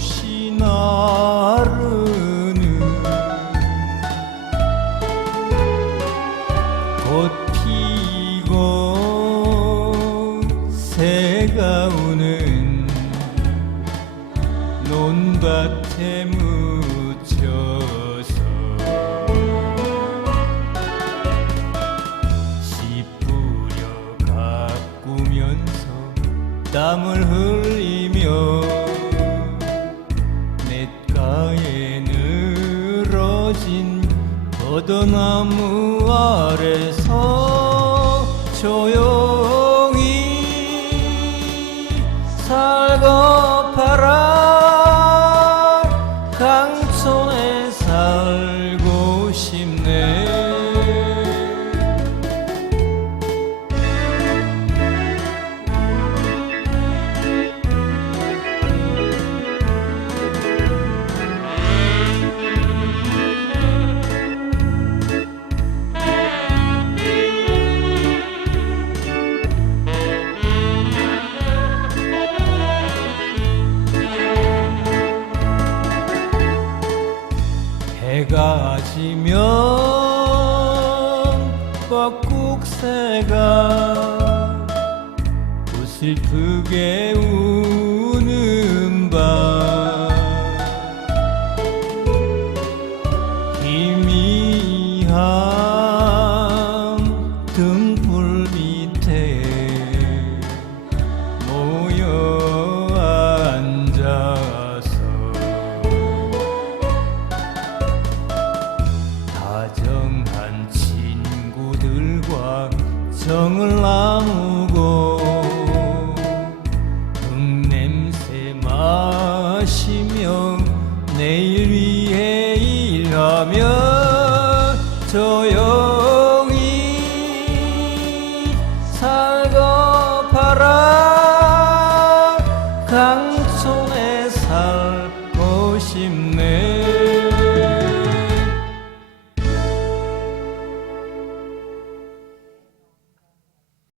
없이 나르는 꽃 피고 새가 우는 논밭에 묻혀서 씨 뿌려 가꾸면서 땀을 흘 늘어진 버드나무 아래서 조용 해가 지면 뻐국새가 슬프게 우는 밤 희미한 또한 정을 나무고 흙냄새 마시며 내일 위해 일하며 조용히 살고 팔아 강촌에 살고 싶네